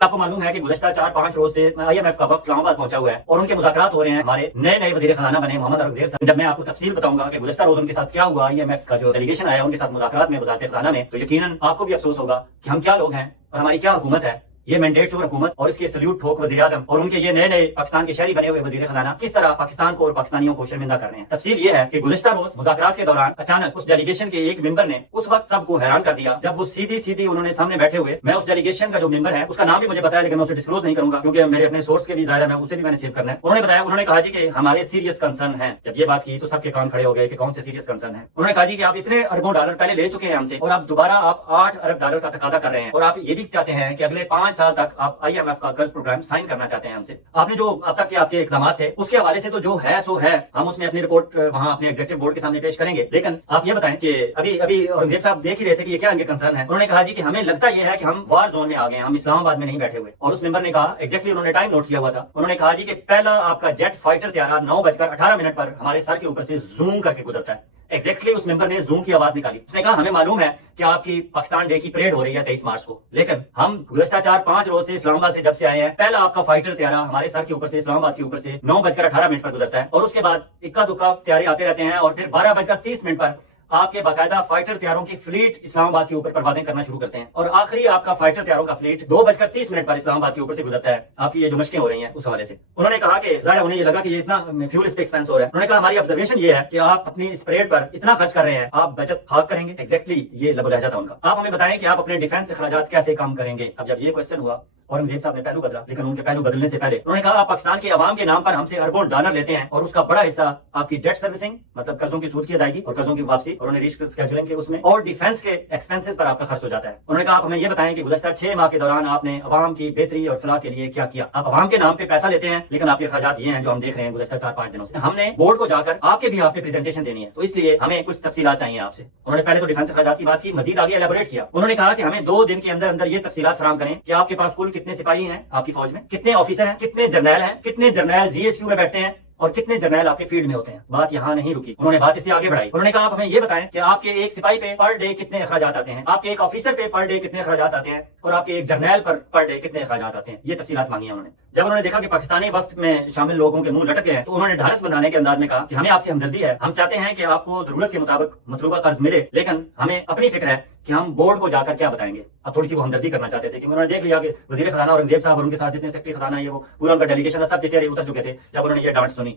آپ کو معلوم ہے کہ گزشتہ 4-5 روز سے IMF کا وفد اسلام آباد پہنچا ہوا ہے اور ان کے مذاکرات ہو رہے ہیں ہمارے نئے وزیر خزانہ بنے محمد عرب صاحب. جب میں آپ کو تفصیل بتاؤں گا کہ گزشتہ روز ان کے ساتھ کیا ہوا IMF کا جو ڈیلیگیشن آیا ان کے ساتھ مذاکرات میں وزارت خزانہ میں, تو یقیناً آپ کو بھی افسوس ہوگا کہ ہم کیا لوگ ہیں اور ہماری کیا حکومت ہے. یہ مینڈیٹ چور حکومت اور اس کے سلیوٹ ٹھوک وزیر اعظم اور ان کے یہ نئے پاکستان کے شہری بنے ہوئے وزیر خزانہ کس طرح پاکستان کو اور پاکستانیوں کو شرمندہ کر رہے ہیں. تفصیل یہ ہے کہ گزشتہ روز مذاکرات کے دوران اچانک اس ڈیلیگیشن کے ایک ممبر نے اس وقت سب کو حیران کر دیا جب وہ سیدھی انہوں نے سامنے بیٹھے ہوئے, میں اس ڈیلیگیشن کا جو ممبر ہے اس کا نام بھی مجھے پتا ہے لیکن میں اسے ڈسکلوز نہیں کروں گا کیونکہ میرے اپنے سورس کے بھی ظاہر ہے, میں اسے بھی میں نے سیو کرنا ہے. انہوں نے بتایا, انہوں نے کہا جی کہ ہمارے سیریس کنسرن ہیں. جب یہ بات کی تو سب کے کان کھڑے ہو گئے کہ کون سے سیریس کنسرن ہیں. انہوں نے کہا جی کہ آپ اتنے اربوں ڈالر پہلے لے چکے ہیں ہم سے اور اب دوبارہ آپ 8 ارب ڈالر کا تقاضا کر رہے ہیں اور آپ یہ بھی چاہتے ہیں کہ اگلے 5 سال تک آپ IMF کا قرض پروگرام سائن کرنا چاہتے ہیں ہم سے. آپ نے جو اب تک کے آپ کے اقدامات تھے اس کے حوالے سے تو جو ہے سو ہے, ہم اس میں اپنی رپورٹ وہاں اپنے ایگزیکٹو بورڈ کے سامنے پیش کریں گے. لیکن آپ یہ بتائیں کہ ابھی اورنگزیب صاحب دیکھ ہی رہے تھے کہ یہ کیا ان کے کنسرن ہے. انہوں نے کہا جی کہ ہمیں لگتا یہ ہے کہ ہم وار زون میں آ گئے ہیں, ہم اسلام آباد میں نہیں بیٹھے ہوئے. اور اس ممبر نے کہا ایگزیکٹلی انہوں نے ٹائم نوٹ کیا ہوا تھا. انہوں نے کہا جی کہ پہلا آپ کا جیٹ فائٹر طیارہ 9:18 پر ہمارے سر کے اوپر سے زوم کر کے گزرتا ہے. ایگزیکٹلی اس ممبر نے زوم کی آواز نکالی. اس نے کہا ہمیں معلوم ہے کہ آپ کی پاکستان ڈے کی پریڈ ہو رہی ہے 23 مارچ کو, لیکن ہم گزشتہ 4-5 روز سے اسلام آباد سے جب سے آئے ہیں پہلا آپ کا فائٹر طیارہ ہمارے سر کے اوپر سے اسلام آباد کے اوپر سے 9:18 پر گزرتا ہے اور اس کے بعد اکا دکا طیارے آتے رہتے ہیں اور پھر 12:30 پر آپ کے باقاعدہ فائٹر طیاروں کی فلیٹ اسلام آباد کے اوپر پروازیں کرنا شروع کرتے ہیں اور آخری آپ کا فائٹر طیاروں کا فلیٹ 2:30 پر اسلام آباد کے اوپر سے گزرتا ہے. آپ کی یہ جو مشقیں ہو رہی ہیں اس حوالے سے انہوں نے کہا کہ ظاہر انہیں یہ لگا کہ یہ اتنا فیول اس پہ ایکسپینس ہو رہا ہے. انہوں نے کہا ہماری آبزرویشن یہ ہے کہ آپ اپنی اس پریڈ پر اتنا خرچ کر رہے ہیں, آپ بچت خاک کریں گے. ایگزیکٹلی یہ لب و لہجہ تھا ان کا. آپ ہمیں بتائیں کہ آپ اپنے ڈیفینس اخراجات کیسے کم کریں گے. اب جب یہ کوشچن ہوا اورنگزیب صاحب نے پہلو بدلا, لیکن ان کے پہلو بدلنے سے پہلے انہوں نے کہا آپ پاکستان کے عوام کے نام پر ہم سے اربوں ڈالر لیتے ہیں اور اس کا بڑا حصہ آپ کی ڈیٹ سروسنگ مطلب قرضوں کی سود کی ادائیگی اور قرضوں کی واپسی اور انہیں ریسک اسکیجولنگ کے اس میں اور ڈیفینس کے ایکسپینسز پر آپ کا خرچ ہو جاتا ہے. انہوں نے کہا آپ ہمیں یہ بتائیں کہ گزشتہ 6 ماہ کے دوران آپ نے عوام کی بہتری اور فلاح کے لیے کیا کیا. آپ عوام کے نام پہ پیسہ لیتے ہیں لیکن آپ کے اخراجات یہ ہیں جو ہم دیکھ رہے ہیں گزشتہ 4-5 دنوں سے. ہم نے بورڈ کو جا کر آپ کے بھی آپ پہ پریزنٹیشن دینی ہے, تو اس لیے ہمیں کچھ تفصیلات چاہیے آپ سے. انہوں نے پہلے تو ڈیفینس اخراجات کی بات کی, مزید آگے ایلیبوریٹ کیا. انہوں نے کہا کہ ہمیں 2 دن کے اندر یہ تفصیلات فراہم کریں کہ آپ کے پاس کل کتنے سپاہی ہیں آپ کی فوج میں, کتنے آفیسر ہیں, کتنے جرنیل ہیں, کتنے جرنیل GHQ میں بیٹھتے ہیں اور کتنے جرنیل آپ کے فیلڈ میں ہوتے ہیں. بات یہاں نہیں رکی, انہوں نے بات اس سے آگے بڑھائی. انہوں نے کہا آپ ہمیں یہ بتائیں کہ آپ کے ایک سپاہی پہ پر ڈے کتنے اخراجات آتے ہیں, آپ کے ایک آفیسر پہ پر ڈے کتنے اخراجات آتے ہیں اور آپ کے ایک جرنیل پر ڈے کتنے اخراجات آتے ہیں. یہ تفصیلات مانگی ہیں انہوں نے. جب انہوں نے دیکھا کہ پاکستانی وفد میں شامل لوگوں کے منہ لٹک گئے ہیں تو انہوں نے ڈھارس بنانے کے انداز میں کہا کہ ہمیں آپ سے ہمدردی ہے, ہم چاہتے ہیں کہ آپ کو ضرورت کے مطابق مطلوبہ قرض ملے, لیکن ہمیں اپنی فکر ہے کہ ہم بورڈ کو جا کر کیا بتائیں گے. اب تھوڑی سی وہ ہمدردی کرنا چاہتے تھے کہ انہوں نے دیکھ لیا کہ وزیر خزانہ اورنگزیب صاحب اور ان کے ساتھ جتنے سیکرٹری خزانہ یہ وہ پورا ان کا ڈیلیگیشن تھا, سب کے چہرے اتر چکے تھے جب انہوں نے یہ ڈانٹ سنی.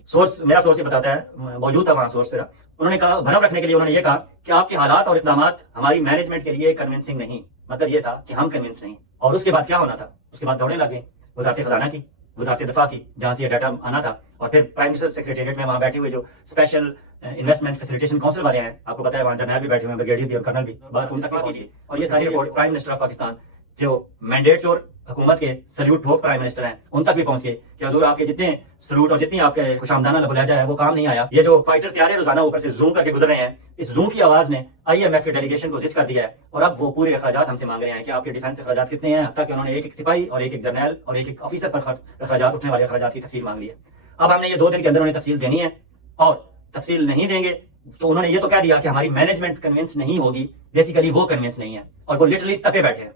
میرا سورس یہ بتاتا ہے, موجود تھا وہاں سورس میرا. انہوں نے کہا بھرم رکھنے کے لیے انہوں نے یہ کہا کہ آپ کے حالات اور اقدامات ہماری مینجمنٹ کے لیے کنونسنگ نہیں. مطلب یہ تھا کہ ہم کنونس نہیں. اور اس کے بعد کیا ہونا تھا, اس کے بعد دوڑنے لگے وزارت خزانہ کی, وزارت دفاع کی, جہاں سے یہ ڈاٹا آنا تھا, اور پھر پرائم منسٹر سیکریٹریٹ میں وہاں بیٹھے ہوئے جو اسپیشل انویسٹمنٹ فیسیلیٹیشن کونسل والے ہیں, آپ کو پتا ہے وہاں جرنیل بھی بیٹھے ہوئے ہیں, بریگیڈیئر بھی اور کرنل بھی, بات ان تک کیجیے. اور یہ ساری report prime minister of Pakistan جو مینڈیٹ چور حکومت کے سلیوٹ ٹھوک پرائم منسٹر ہیں ان تک بھی پہنچ گئے کہ حضور آپ کے جتنے سلوٹ اور جتنی آپ کے خوش آمدانہ لب و لہجہ ہے وہ کام نہیں آیا. یہ جو فائٹر طیارے روزانہ اوپر سے زوم کر کے گزر رہے ہیں, اس زوم کی آواز نے IMF کے ڈیلیگیشن کو زج کر دیا ہے اور اب وہ پورے اخراجات ہم سے مانگ رہے ہیں کہ آپ کے ڈیفینس اخراجات کتنے ہیں, حتیٰ کہ انہوں نے ایک سپاہی اور ایک جرنیل اور ایک آفیسر پر اخراجات اٹھنے والے اخراجات کی تفصیل مانگ لی ہے. اب ہم نے یہ 2 دن کے اندر انہیں تفصیل دینی ہے اور تفصیل نہیں دیں گے تو انہوں نے یہ تو کہہ دیا کہ ہماری مینجمنٹ کنونس نہیں ہوگی. بیسیکلی وہ کنونس نہیں ہے اور وہ لٹرلی تپے بیٹھے ہیں.